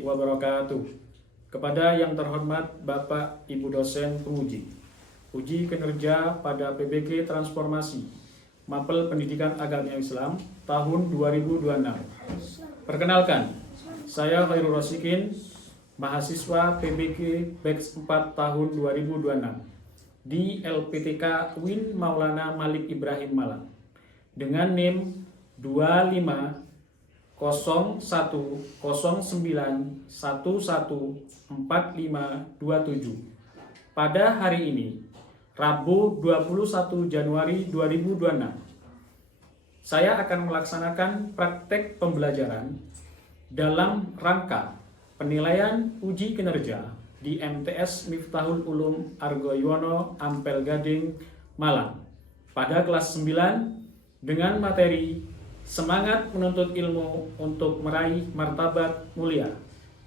warahmatullahi wabarakatuh. Kepada yang terhormat Bapak Ibu dosen penguji, uji kinerja pada PBG Transformasi Mapel Pendidikan Agama Islam tahun 2026. Perkenalkan, saya Khairul Rosikin, mahasiswa PBG Batch 4 tahun 2026 di LPTK UIN Maulana Malik Ibrahim Malang dengan NIM 250109114527. Pada hari ini, Rabu 21 Januari 2026, saya akan melaksanakan praktek pembelajaran dalam rangka penilaian uji kinerja di MTS Miftahul Ulum Argoyono Ampel Gading, Malang pada kelas 9 dengan materi semangat menuntut ilmu untuk meraih martabat mulia.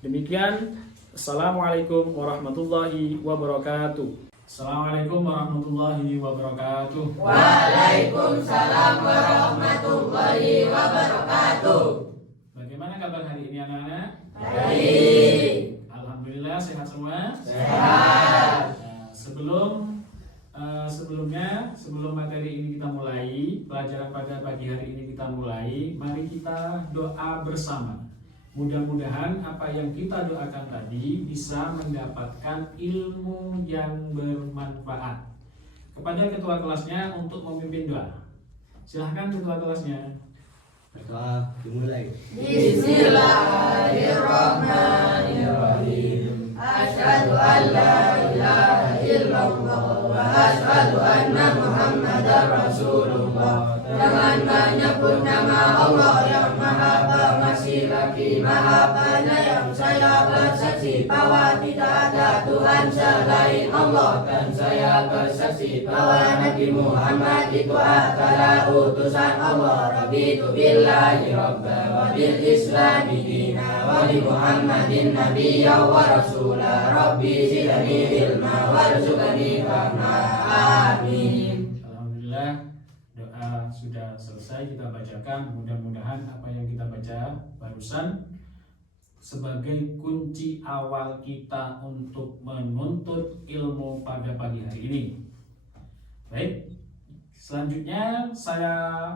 Demikian, Assalamualaikum warahmatullahi wabarakatuh. Assalamualaikum warahmatullahi wabarakatuh. Waalaikumsalam warahmatullahi wabarakatuh. Bagaimana kabar hari ini anak-anak? Baik. Alhamdulillah sehat semua? Sehat. Sebelum materi ini kita mulai, pelajaran pada pagi hari ini kita mulai, mari kita doa bersama. Mudah-mudahan apa yang kita doakan tadi bisa mendapatkan ilmu yang bermanfaat. Kepada ketua kelasnya untuk memimpin doa. Silahkan ketua kelasnya. Doa dimulai. Bismillahirrahmanirrahim. Asyhadu an la ilaha illallah wa asyhadu anna Muhammadar Rasulullah. Dengan menyebut nama Allah yang Maha Pengasih lagi Maha Penyayang, saya bersaksi bahwa tidak ada Tuhan selain Allah, dan saya bersaksi bahwa Nabi Muhammad itu adalah utusan Allah. Raditu billahi rabba wa bil islami dina wa bi Muhammadin nabiyya wa rasula. Rabbi zidni ilma warzuqni fahma. Amin. Alhamdulillah, doa sudah selesai kita bacakan. Mudah-mudahan apa yang kita baca barusan sebagai kunci awal kita untuk menuntut ilmu pada pagi hari ini. Baik, selanjutnya saya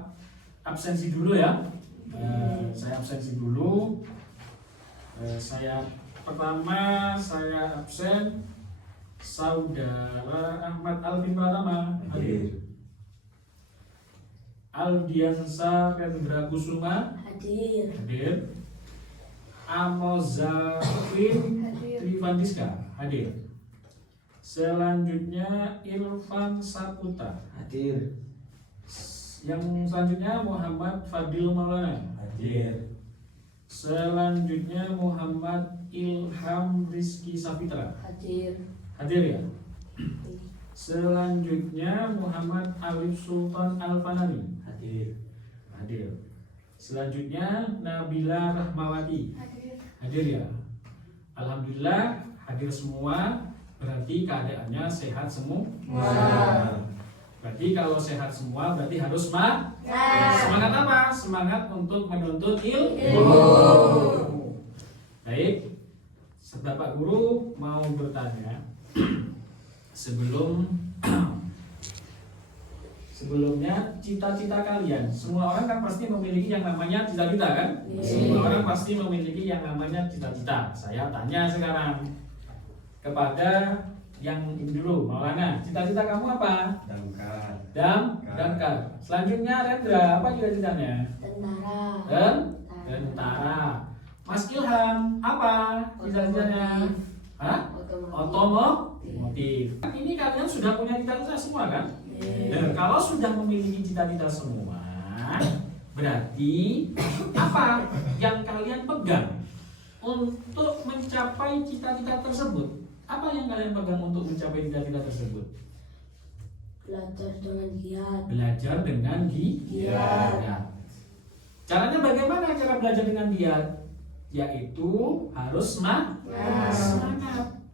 absensi dulu ya. Saya absensi dulu. Pertama saya absen Saudara Ahmad Alvin Pratama hadir. Aldiansa Kendra Kusuma Hadir. hadir. Amozafin Trivandiska hadir. Selanjutnya Irfan Saputra Hadir. Yang selanjutnya Muhammad Fadil Maulana Hadir. Selanjutnya Muhammad Ilham Rizky Safitra Hadir. hadir ya. Selanjutnya Muhammad Alif Sultan Alfanani Hadir. hadir. Selanjutnya Nabila Rahmawati hadir ya. Alhamdulillah hadir semua, berarti keadaannya sehat semua. Berarti kalau sehat semua berarti harus semangat apa? Semangat untuk menuntut ilmu. Baik, Bapak Guru mau bertanya sebelumnya cita-cita kalian. Semua orang kan pasti memiliki yang namanya cita-cita kan? Semua orang pasti memiliki yang namanya cita-cita. Saya tanya sekarang kepada yang ini dulu, Maulana, cita-cita kamu apa? Damkar. Selanjutnya Rendra, apa cita-citanya? Tentara. Tentara. Mas Ilham, apa cita-citanya? Otomotif. Ini kalian sudah punya cita-cita semua kan? Dan kalau sudah memiliki cita-cita semua, berarti apa yang kalian pegang untuk mencapai cita-cita tersebut? Apa yang kalian pegang untuk mencapai cita-cita tersebut? Belajar dengan giat. Caranya bagaimana cara belajar dengan giat? Yaitu harus semangat.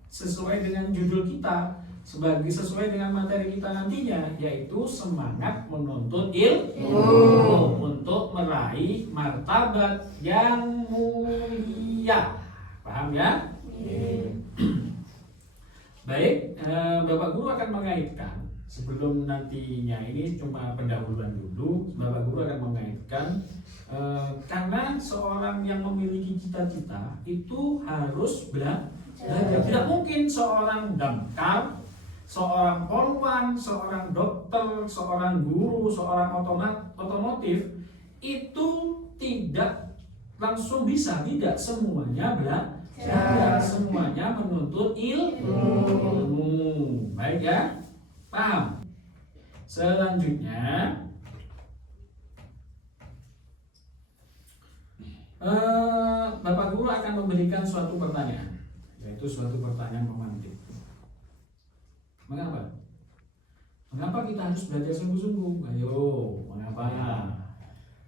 Sesuai dengan judul kita, sesuai dengan materi kita nantinya, yaitu semangat menuntut ilmu untuk meraih martabat yang mulia. Paham ya? Baik, Bapak Guru akan mengaitkan sebelum nantinya, ini cuma pendahuluan dulu. Bapak Guru akan mengaitkan karena seorang yang memiliki cita-cita itu harus belajar. Tidak mungkin seorang damkar, seorang polwan, seorang dokter, seorang guru, seorang otomotif itu tidak langsung bisa. Tidak semuanya belajar, semuanya menuntut ilmu. Baik ya, paham? Selanjutnya Bapak Guru akan memberikan suatu pertanyaan, yaitu suatu pertanyaan memantik. Mengapa? Mengapa kita harus belajar sungguh-sungguh? Ayo, mengapa?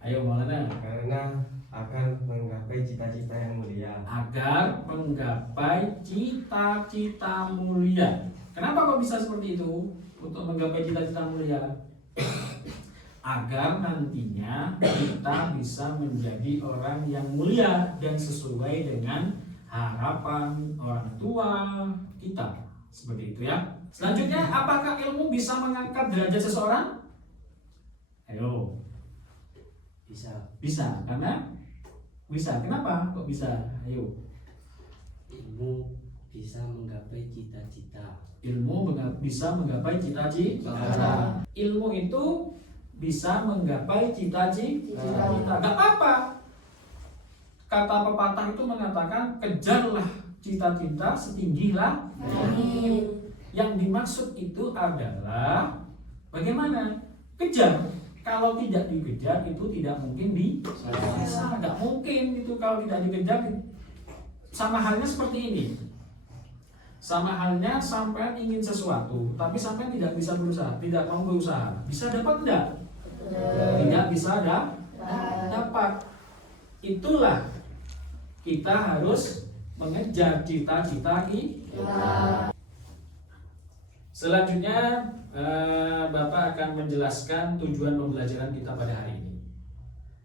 Ayo Maulana. Karena akan menggapai cita-cita yang mulia. Agar menggapai cita-cita mulia. Kenapa kok bisa seperti itu? Untuk menggapai cita-cita mulia, agar nantinya kita bisa menjadi orang yang mulia dan sesuai dengan harapan orang tua kita. Seperti itu ya. Selanjutnya, apakah ilmu bisa mengangkat derajat seseorang? Ayo. Bisa, karena bisa. Kenapa kok bisa? Ayo. Ilmu bisa menggapai cita-cita. Ilmu bisa menggapai cita-cita. Ilmu itu bisa menggapai cita-cita. Gak apa-apa. Kata pepatah itu mengatakan, kejarlah cita-cita setinggi langit. Yang dimaksud itu adalah bagaimana? Kejar. Kalau tidak dikejar itu tidak mungkin bisa. Tidak mungkin itu kalau tidak dikejar. Sama halnya seperti ini. Sama halnya sampai ingin sesuatu, tapi sampai tidak bisa berusaha, tidak mau berusaha. Bisa dapat enggak? Tidak bisa dapat. Itulah kita harus mengejar cita-cita kita. Selanjutnya Bapak akan menjelaskan tujuan pembelajaran kita pada hari ini.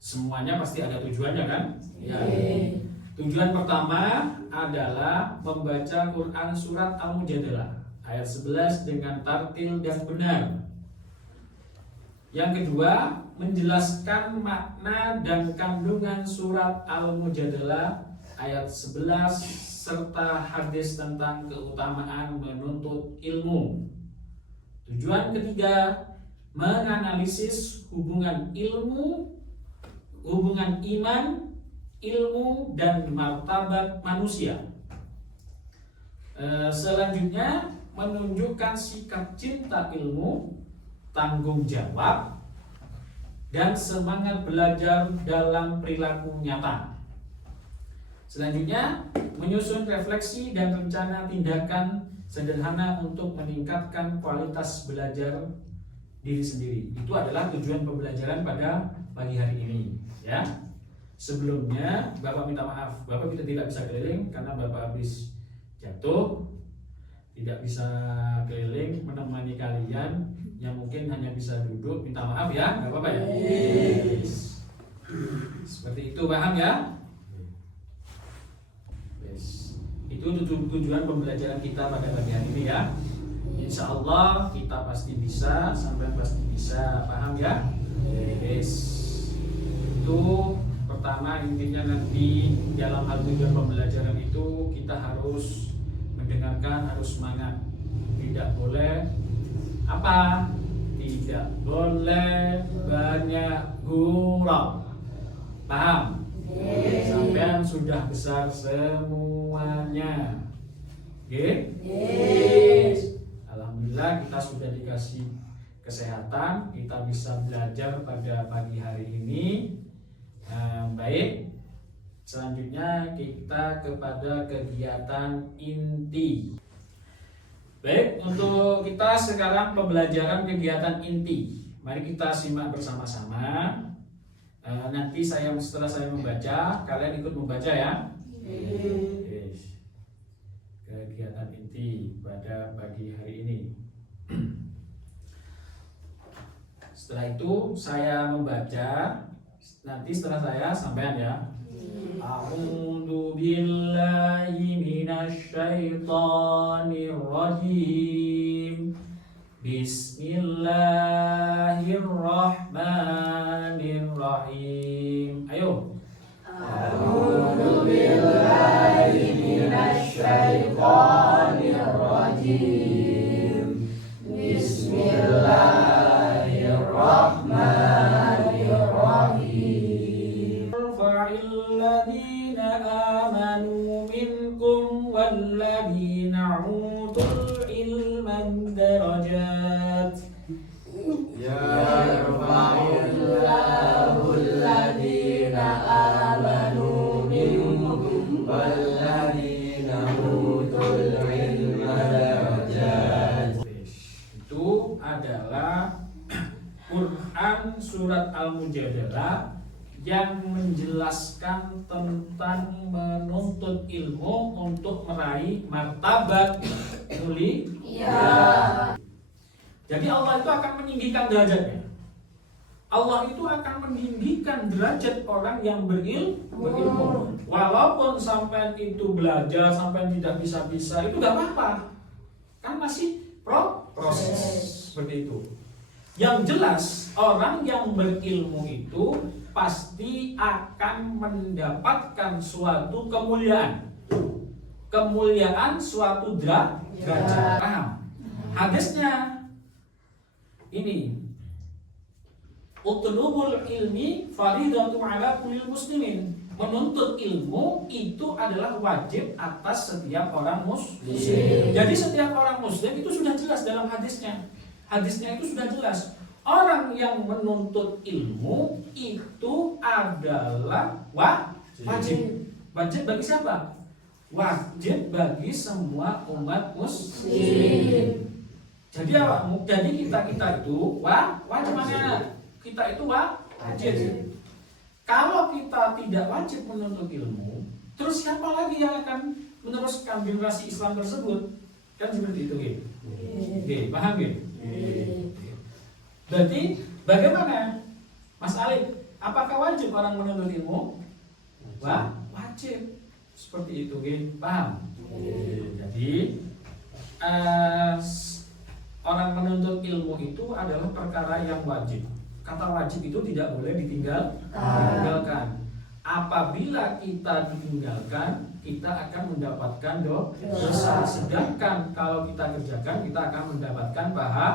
Semuanya pasti ada tujuannya kan? Ya. Tujuan pertama adalah membaca Quran surat Al-Mujadalah ayat 11 dengan tartil dan benar. Yang kedua, menjelaskan makna dan kandungan surat Al-Mujadalah ayat 11 serta hadis tentang keutamaan menuntut ilmu. Tujuan ketiga, menganalisis hubungan ilmu, hubungan iman, ilmu dan martabat manusia. Selanjutnya, menunjukkan sikap cinta ilmu, tanggung jawab, dan semangat belajar dalam perilaku nyata. Selanjutnya, menyusun refleksi dan rencana tindakan sederhana untuk meningkatkan kualitas belajar diri sendiri. Itu adalah tujuan pembelajaran pada pagi hari ini, ya. Sebelumnya Bapak minta maaf, Bapak tidak bisa keliling karena Bapak habis jatuh, tidak bisa keliling menemani kalian yang mungkin hanya bisa duduk. Minta maaf ya, nggak apa-apa ya. Yes. Seperti itu, paham ya? Yes. Itu tujuan pembelajaran kita pada pagi hari ini ya. Insya Allah kita pasti bisa, sampai pasti bisa, paham ya? Yes. Itu pertama, intinya nanti dalam hal tujuan pembelajaran itu kita harus mendengarkan, harus semangat. Tidak boleh apa? Tidak boleh banyak gurau. Paham? Sampai sudah besar semuanya. Yes. Alhamdulillah kita sudah dikasih kesehatan, kita bisa belajar pada pagi hari ini. Baik, selanjutnya kita kepada kegiatan inti. Baik, untuk kita sekarang pembelajaran kegiatan inti. Mari kita simak bersama-sama. Nanti setelah saya membaca, kalian ikut membaca ya. Yes. Kegiatan inti pada pagi hari ini. Setelah itu saya membaca. Nanti setelah saya sampean ya. A'udzu billahi minasy syaithanir rajim. Bismillahirrahmanirrahim. Ayo. A'udzu billahi minasy syaithanir rajim. Bismillahirrahmanirrahim. Fa'illadzina amanu minkum walladzina utul ilma darajat. Yarfa'illahu alladhina amanu minkum walladhina utul ilma darajat. Itu adalah Quran surat Al-Mujadalah yang menjelaskan tentang menuntut ilmu untuk meraih martabat mulia. Jadi Allah itu akan meninggikan derajatnya. Allah itu akan meninggikan derajat orang yang berilmu. Walaupun sampai itu belajar sampai tidak bisa-bisa, itu gak apa-apa. Kan masih proses seperti itu. Yang jelas orang yang berilmu itu pasti akan mendapatkan suatu kemuliaan. Kemuliaan suatu derajat. Paham? Hadisnya ini, utlubul ilmi faridatun ala kulli muslimin. Menuntut ilmu itu adalah wajib atas setiap orang muslim. Jadi setiap orang muslim itu sudah jelas dalam hadisnya. Hadisnya itu sudah jelas. Orang yang menuntut ilmu itu adalah wajib. Wajib bagi siapa? Wajib bagi semua umat muslim. Jadi apa? Jadi kita itu wajib mana? Kita itu wajib. Kalau kita tidak wajib menuntut ilmu, terus siapa lagi yang akan meneruskan generasi Islam tersebut? Kan seperti itu, Oke, paham ya? Berarti bagaimana, Mas Alif? Apakah wajib orang menuntut ilmu? Wajib. Seperti itu, paham? Jadi orang menuntut ilmu itu adalah perkara yang wajib. Kata wajib itu tidak boleh ditinggalkan. Apabila kita ditinggalkan, kita akan mendapatkan dosa. Sedangkan kalau kita kerjakan, kita akan mendapatkan pahala.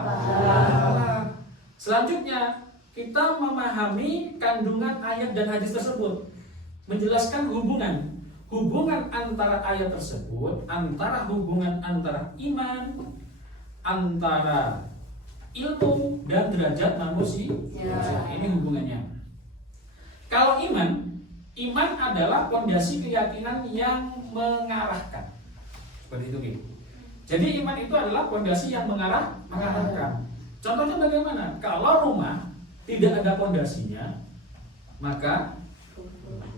Selanjutnya, kita memahami kandungan ayat dan hadis tersebut, menjelaskan hubungan antara ayat tersebut, hubungan antara iman, antara ilmu dan derajat manusia. Ini hubungannya. Kalau iman adalah fondasi keyakinan yang mengarahkan. Seperti itu, Jadi iman itu adalah fondasi yang mengarahkan. Contohnya bagaimana? Kalau rumah tidak ada fondasinya, maka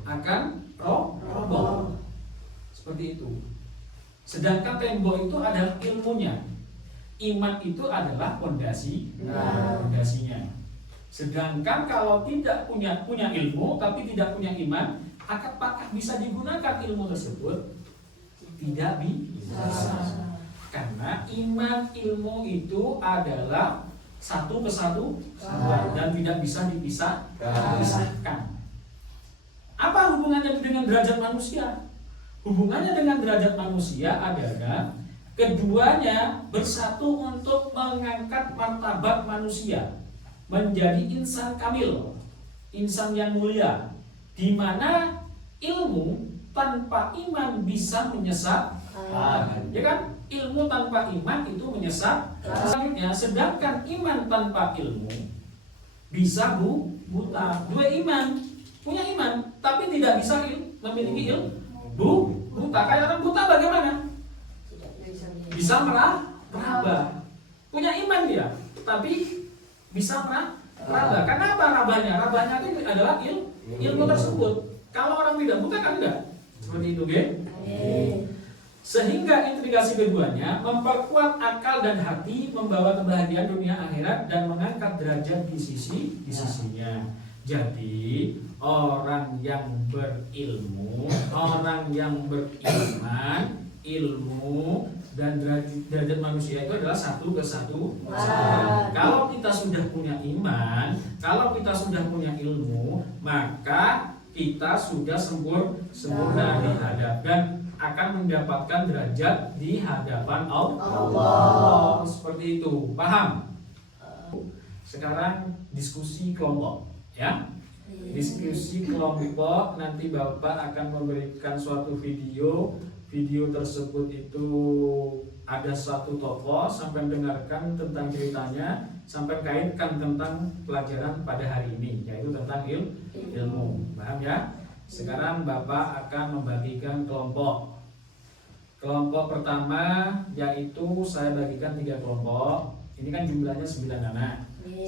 akan roboh. Seperti itu. Sedangkan tembok itu adalah ilmunya. Iman itu adalah fondasinya. Sedangkan kalau tidak punya ilmu tapi tidak punya iman, apakah bisa digunakan ilmu tersebut? Tidak bisa. Karena iman ilmu itu adalah satu kesatuan dan tidak bisa dipisahkan. Apa hubungannya dengan derajat manusia? Hubungannya dengan derajat manusia adalah keduanya bersatu untuk mengangkat martabat manusia menjadi insan kamil, insan yang mulia, di mana ilmu tanpa iman bisa menyesatkan, ya kan? Ilmu tanpa iman itu menyesatkan. Selanjutnya, sedangkan iman tanpa ilmu bisa buta. Dua iman, punya iman, tapi tidak bisa memiliki ilmu. Buta, kayak orang buta bagaimana? Bisa meraba. Punya iman dia, tapi bisa meraba. Karena apa rabanya? Rabanya itu adalah ilmu tersebut. Kalau orang tidak buta kan enggak. Seperti itu, Sehingga integrasi keduanya memperkuat akal dan hati, membawa kebahagiaan dunia akhirat dan mengangkat derajat di sisinya. Jadi orang yang berilmu, orang yang beriman, ilmu dan derajat manusia itu adalah satu ke satu. Kalau kita sudah punya iman, kalau kita sudah punya ilmu, maka kita sudah sempurna di hadap dan akan mendapatkan derajat di hadapan Allah. Seperti itu, paham? Sekarang diskusi kelompok, ya. Diskusi kelompok, nanti Bapak akan memberikan suatu video. Video tersebut itu ada satu tokoh, sampai dengarkan tentang ceritanya, sampai kaitkan tentang pelajaran pada hari ini, yaitu tentang ilmu. Paham ya? Sekarang Bapak akan membagikan kelompok. Kelompok pertama yaitu saya bagikan 3 kelompok. Ini kan jumlahnya 9 anak.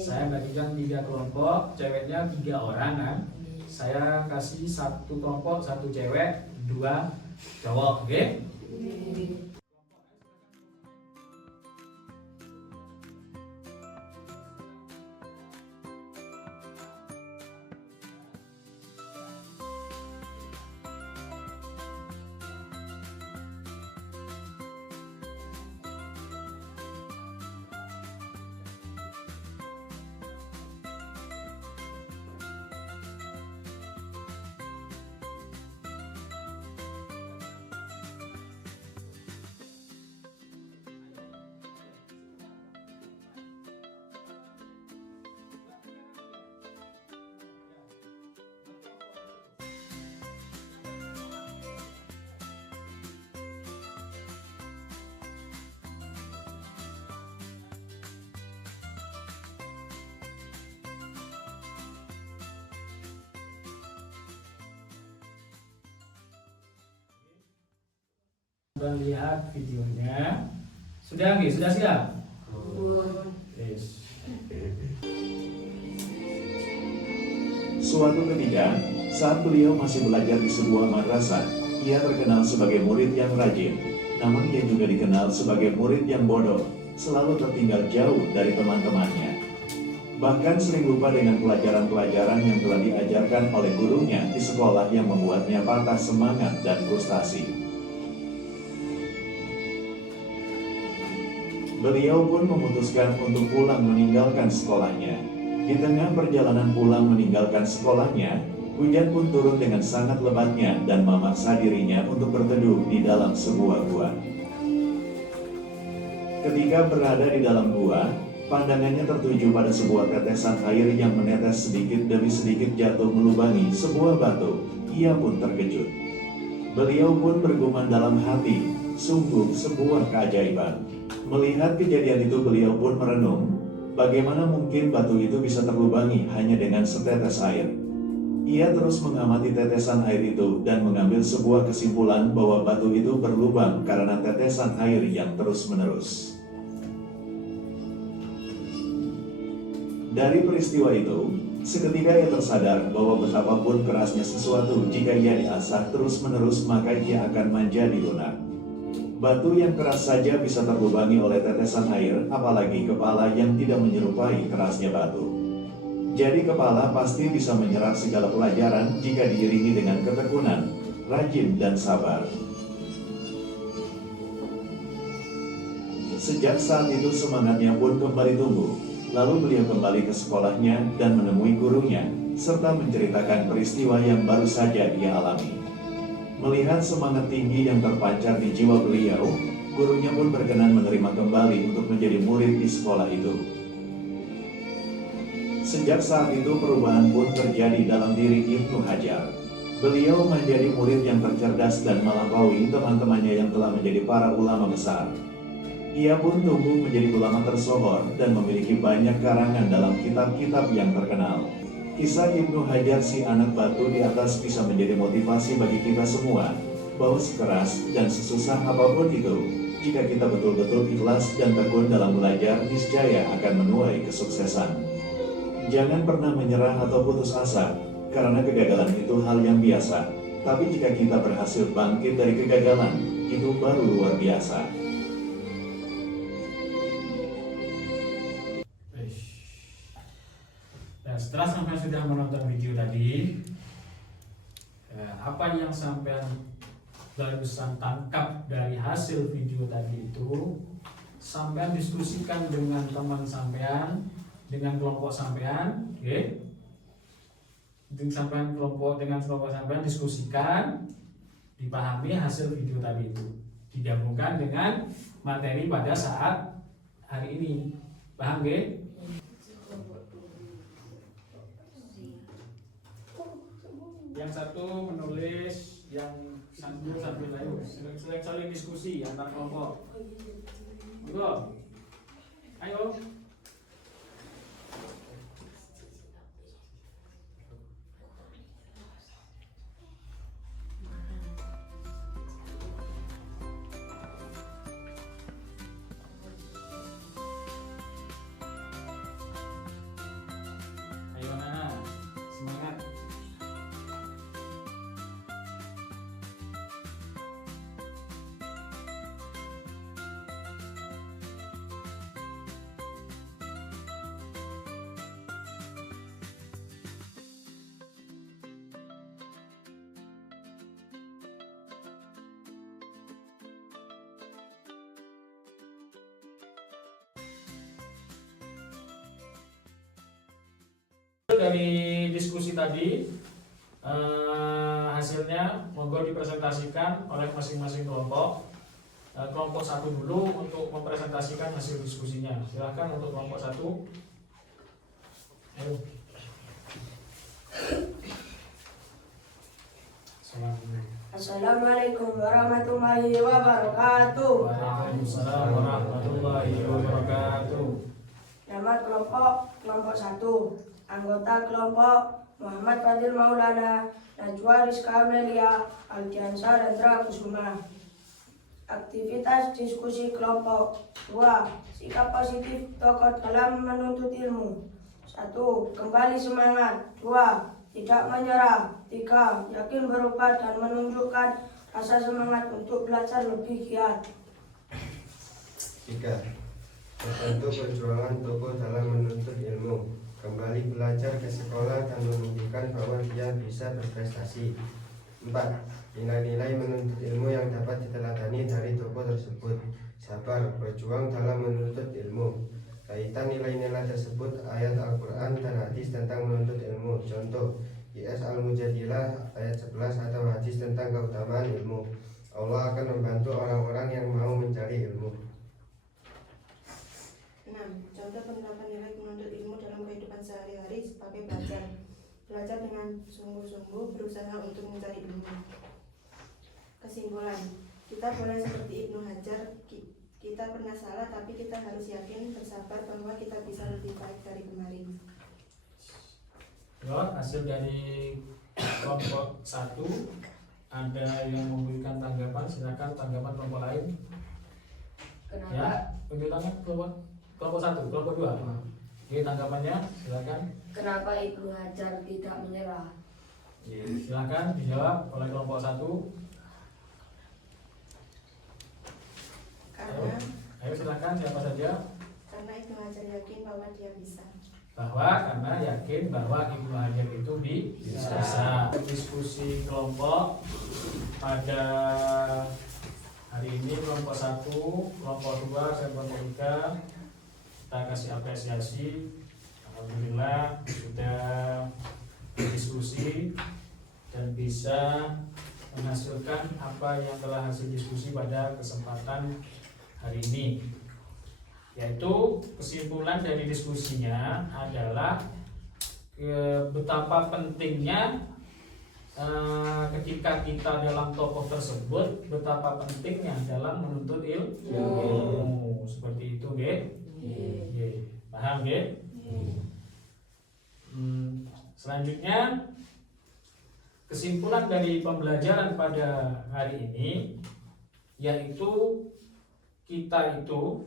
Saya bagikan 3 kelompok, ceweknya 3 orang kan. Saya kasih 1 kelompok, 1 cewek, 2 cowok, oke? Lihat videonya. Sudah nggih? Sudah siap? Yes. Suatu ketika, saat beliau masih belajar di sebuah madrasah, ia terkenal sebagai murid yang rajin. Namun ia juga dikenal sebagai murid yang bodoh, selalu tertinggal jauh dari teman-temannya. Bahkan sering lupa dengan pelajaran-pelajaran yang telah diajarkan oleh gurunya di sekolah yang membuatnya patah semangat dan frustasi. Beliau pun memutuskan untuk pulang meninggalkan sekolahnya. Di tengah perjalanan pulang meninggalkan sekolahnya, hujan pun turun dengan sangat lebatnya dan memaksa dirinya untuk berteduh di dalam sebuah gua. Ketika berada di dalam gua, pandangannya tertuju pada sebuah tetesan air yang menetes sedikit demi sedikit jatuh melubangi sebuah batu. Ia pun terkejut. Beliau pun bergumam dalam hati, sungguh sebuah keajaiban. Melihat kejadian itu, beliau pun merenung, bagaimana mungkin batu itu bisa terlubangi hanya dengan setetes air. Ia terus mengamati tetesan air itu dan mengambil sebuah kesimpulan bahwa batu itu berlubang karena tetesan air yang terus-menerus. Dari peristiwa itu, seketika ia tersadar bahwa betapapun kerasnya sesuatu, jika ia diasah terus-menerus maka ia akan menjadi lunak. Batu yang keras saja bisa terlubangi oleh tetesan air, apalagi kepala yang tidak menyerupai kerasnya batu. Jadi kepala pasti bisa menyerap segala pelajaran jika diiringi dengan ketekunan, rajin dan sabar. Sejak saat itu semangatnya pun kembali tumbuh. Lalu beliau kembali ke sekolahnya dan menemui gurunya, serta menceritakan peristiwa yang baru saja ia alami. Melihat semangat tinggi yang terpancar di jiwa beliau, gurunya pun berkenan menerima kembali untuk menjadi murid di sekolah itu. Sejak saat itu perubahan pun terjadi dalam diri Ibnu Hajar. Beliau menjadi murid yang tercerdas dan melampaui teman-temannya yang telah menjadi para ulama besar. Ia pun tumbuh menjadi ulama tersohor dan memiliki banyak karangan dalam kitab-kitab yang terkenal. Kisah Ibnu Hajar si anak batu di atas bisa menjadi motivasi bagi kita semua, bahwa sekeras dan sesusah apapun itu, jika kita betul-betul ikhlas dan tekun dalam belajar, niscaya akan menuai kesuksesan. Jangan pernah menyerah atau putus asa, karena kegagalan itu hal yang biasa. Tapi jika kita berhasil bangkit dari kegagalan, itu baru luar biasa. Setelah sampai sudah menonton video tadi, apa yang sampean barusan tangkap dari hasil video tadi itu, sampean diskusikan dengan teman sampean, dengan kelompok sampean, oke? Dengan kelompok sampean diskusikan, dipahami hasil video tadi itu, digabungkan dengan materi pada saat hari ini, paham gak? Yang satu menulis, yang satu sambil lain saling diskusi antar kelompok. Ayo. Ayo anak, semangat. Dari diskusi tadi, hasilnya monggo dipresentasikan oleh masing-masing kelompok. Kelompok satu dulu untuk mempresentasikan hasil diskusinya. Silahkan untuk kelompok satu. Ayo. Assalamualaikum warahmatullahi wabarakatuh. Waalaikumsalam warahmatullahi wabarakatuh. Nama kelompok 1. Anggota kelompok Muhammad Fadil Maulana, Najwa Rizka Amelia, Aldiansa Rendra Kusuma. Aktivitas diskusi kelompok 2. Sikap positif tokoh dalam menuntut ilmu. 1. Kembali semangat. 2. Tidak menyerah. 3. Yakin berubah dan menunjukkan rasa semangat untuk belajar lebih giat. 3. Membantu perjuangan tokoh dalam menuntut ilmu. Kembali belajar ke sekolah dan menunjukkan bahwa dia bisa berprestasi. 4. Nilai-nilai menuntut ilmu yang dapat diteladani dari tokoh tersebut. Sabar, berjuang dalam menuntut ilmu. Kaitan nilai-nilai tersebut ayat Al-Quran dan hadis tentang menuntut ilmu. Contoh, IS Al-Mujadilah ayat 11 atau hadis tentang keutamaan ilmu. Allah akan membantu orang-orang yang mau mencari ilmu. 6. Contoh penerapan nilai menuntut ilmu dalam kehidupan sehari-hari sebagai belajar. Belajar dengan sungguh-sungguh, berusaha untuk mencari ilmu. Kesimpulan, kita boleh seperti Ibnu Hajar, kita pernah salah tapi kita harus yakin, bersabar bahwa kita bisa lebih baik dari kemarin. Hasil dari kelompok 1, ada yang memberikan tanggapan, silakan tanggapan kelompok lain. Kenapa? Ya, untuk tangan kelompok 1, kelompok 2. Oke, tanggapannya silakan. Kenapa Ibnu Hajar tidak menyerah? Silakan dijawab oleh kelompok 1. Ayo silakan siapa saja. Karena Ibnu Hajar yakin bahwa dia bisa. Karena yakin bahwa Ibnu Hajar itu bisa. Diskusi kelompok pada hari ini kelompok 1, kelompok 2, dan kelompok 3 kita kasih apresiasi. Alhamdulillah sudah berdiskusi dan bisa menghasilkan apa yang telah hasil diskusi pada kesempatan hari ini, yaitu kesimpulan dari diskusinya adalah betapa pentingnya ketika kita dalam tokoh tersebut, betapa pentingnya dalam menuntut ilmu. Seperti itu, paham, Selanjutnya, kesimpulan dari pembelajaran pada hari ini yaitu kita itu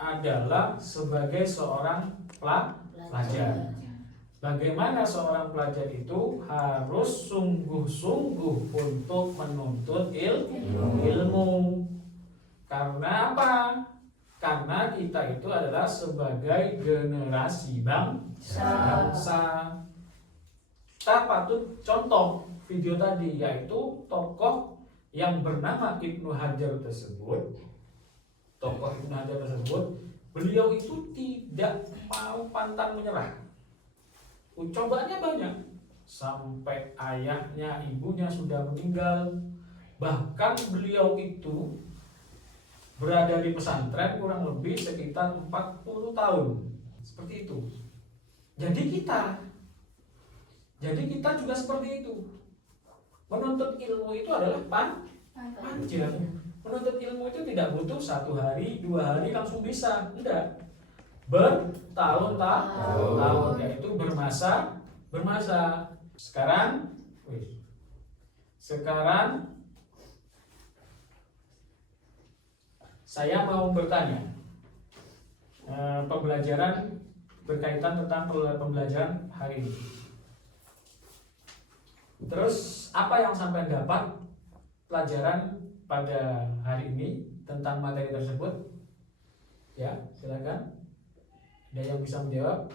adalah sebagai seorang pelajar. Bagaimana seorang pelajar itu harus sungguh-sungguh untuk menuntut ilmu. Karena apa? Karena kita itu adalah sebagai generasi bangsa. kita patut contoh video tadi, yaitu tokoh yang bernama Ibnu Hajar tersebut. Tokoh Ibnu Hajar tersebut, beliau itu tidak mau pantang menyerah. Cobaannya banyak, sampai ayahnya, ibunya sudah meninggal. Bahkan beliau itu berada di pesantren kurang lebih sekitar 40 tahun. Seperti itu. Jadi kita juga seperti itu. Menuntut ilmu itu adalah panjang. Menuntut ilmu itu tidak butuh 1 hari, 2 hari langsung bisa. Enggak. Bertahun-tahun, yaitu bermasa. Sekarang saya mau bertanya, pembelajaran berkaitan tentang pembelajaran hari ini. Terus apa yang sampai dapat pelajaran pada hari ini tentang materi tersebut? Ya, silakan. Ada yang bisa menjawab?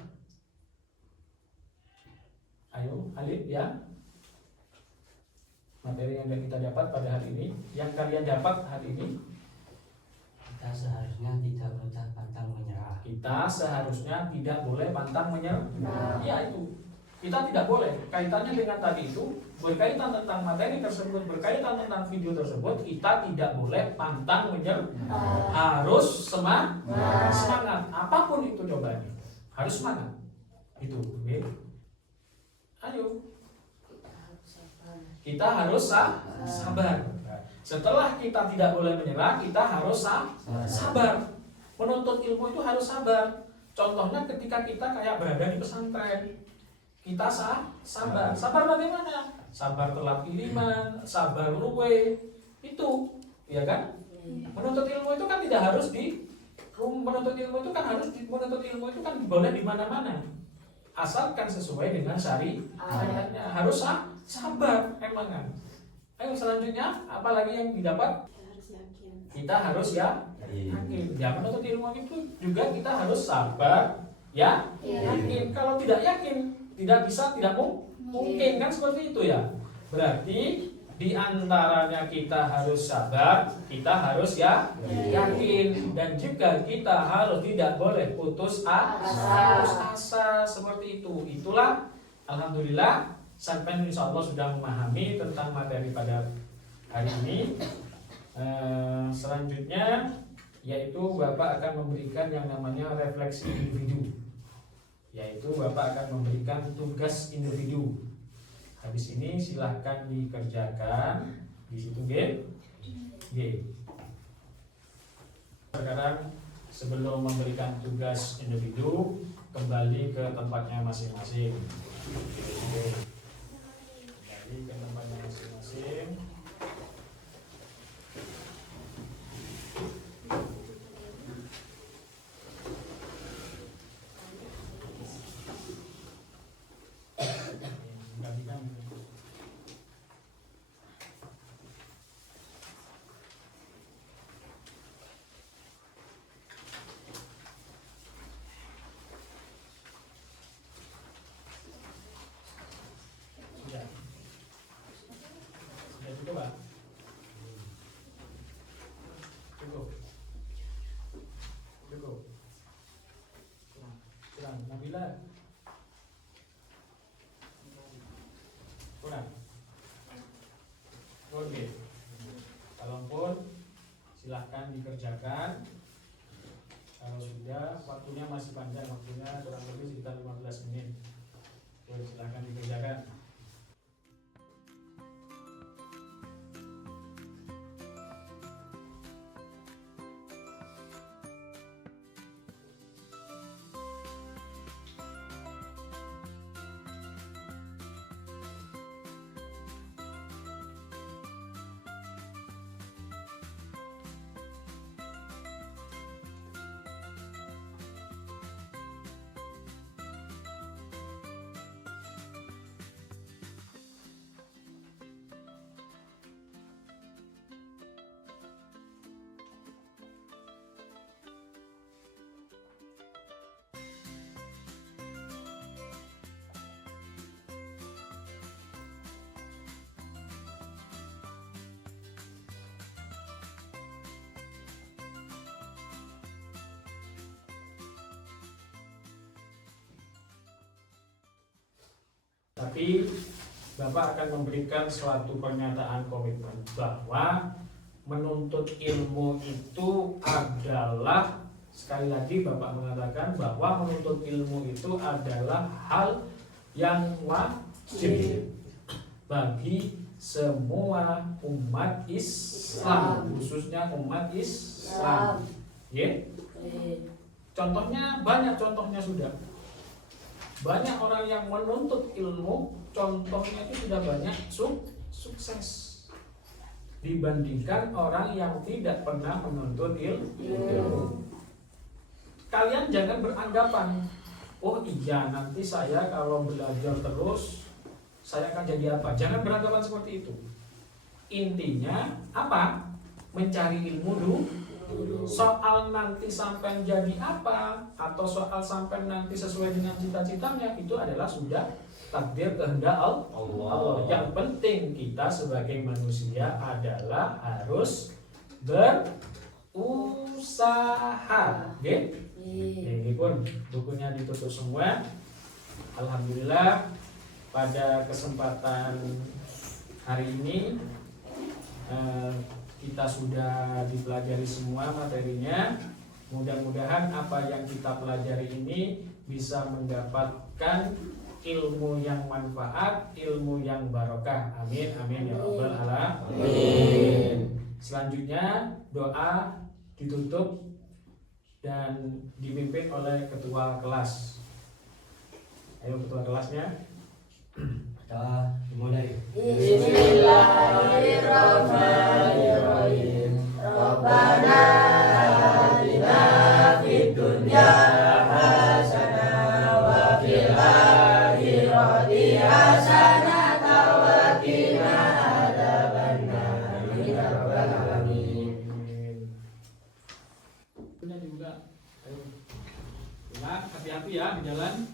Ayo, Alif ya. Materi yang kita dapat pada hari ini, yang kalian dapat hari ini. Kita seharusnya tidak boleh pantang menyerah. Kita seharusnya tidak boleh pantang menyerah. Ya itu. Kita tidak boleh. Kaitannya dengan tadi itu, berkaitan tentang materi tersebut, berkaitan tentang video tersebut, kita tidak boleh pantang menyerah. Harus semangat. Apapun itu cobanya, harus semangat. Itu, oke? Ayo. Kita harus sabar. Setelah kita tidak boleh menyerah, kita harus sabar. Menuntut ilmu itu harus sabar. Contohnya ketika kita kayak berada di pesantren, kita sabar. Sabar bagaimana? Sabar telat kiriman, sabar ruwe. Itu, ya kan? Menuntut ilmu itu kan tidak harus menuntut ilmu itu kan boleh di mana-mana. Asalkan sesuai dengan syariatnya. Harus sabar emang kan. Ayo selanjutnya, apalagi yang didapat? Kita harus yakin. Ya, menuntut ilmu itu juga kita harus sabar, yakin. Kalau tidak yakin, tidak bisa, tidak mungkin kan seperti itu ya. Berarti di antaranya kita harus sabar, kita harus yakin, dan juga kita harus tidak boleh putus asa seperti itu. Itulah alhamdulillah sampai insya Allah sudah memahami tentang materi pada hari ini. Selanjutnya yaitu Bapak akan memberikan yang namanya refleksi individu, yaitu Bapak akan memberikan tugas individu. Habis ini silahkan dikerjakan di situ, G. Sekarang sebelum memberikan tugas individu, kembali ke tempatnya masing-masing. Kembali ke tempatnya masing-masing. Cukup. Kurang. Nabila. Kurang. Oke. Kalaupun silahkan dikerjakan. Kalau sudah, waktunya masih panjang, waktunya kurang lebih sekitar 15 menit. Oke, silahkan dikerjakan. Tapi Bapak akan memberikan suatu pernyataan komitmen bahwa menuntut ilmu itu adalah, sekali lagi Bapak mengatakan bahwa menuntut ilmu itu adalah hal yang wajib bagi semua umat Islam, khususnya umat Islam. Ya. Contohnya banyak, contohnya sudah banyak orang yang menuntut ilmu, contohnya itu sudah banyak sukses dibandingkan orang yang tidak pernah menuntut ilmu. Kalian jangan beranggapan, oh iya nanti saya kalau belajar terus saya akan jadi apa. Jangan beranggapan seperti itu. Intinya apa? Mencari ilmu dulu. Soal nanti sampai jadi apa atau soal sampai nanti sesuai dengan cita-citanya, itu adalah sudah takdir kehendak Allah. Yang penting kita sebagai manusia adalah harus berusaha. Ini pun bukunya ditutup semua. Alhamdulillah pada kesempatan hari ini kita sudah dipelajari semua materinya. Mudah-mudahan apa yang kita pelajari ini bisa mendapatkan ilmu yang manfaat, ilmu yang barokah. Amin, amin ya rabbal alamin. Selanjutnya doa ditutup dan dipimpin oleh ketua kelas. Ayo ketua kelasnya. Kita dimulai. Bismillahirrahmanirrahim. Rabbana atina fid dunya hasanah wa fil akhirati hasanah wa qina adzabannar. Amin ya rabbal alamin. Punya juga. Ayo. Hati-hati ya di jalan.